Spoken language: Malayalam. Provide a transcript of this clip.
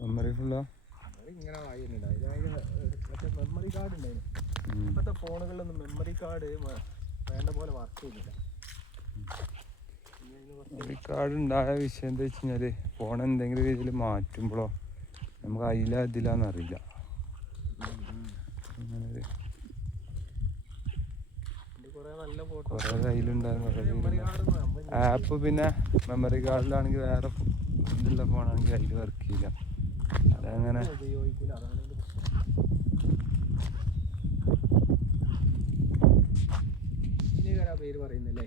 മെമ്മറി ഫുള്ളോ ഇങ്ങനെ വായുന്നുണ്ട് മറ്റേ മെമ്മറി കാർഡ് ഉണ്ടായിരുന്നു. ഇപ്പോഴത്തെ ഫോണുകളിലൊന്നും മെമ്മറി കാർഡ് വേണ്ട പോലെ വർക്ക് ചെയ്യുന്നില്ല. മെമ്മറി കാർഡ് ഉണ്ടായ വിഷയം എന്താ വെച്ച് കഴിഞ്ഞാൽ ഫോൺ എന്തെങ്കിലും രീതിയിൽ മാറ്റുമ്പോഴോ നമുക്ക് ഇതിലാന്നറിയില്ല. അങ്ങനെ കുറേ കയ്യിലുണ്ടാകും. ആപ്പ് പിന്നെ മെമ്മറി കാർഡിലാണെങ്കിൽ വേറെ ഇതുള്ള ഫോണാണെങ്കിൽ അതിൽ വർക്ക് ചെയ്യില്ല. അതങ്ങനെ പേര് പറയുന്നില്ലേ.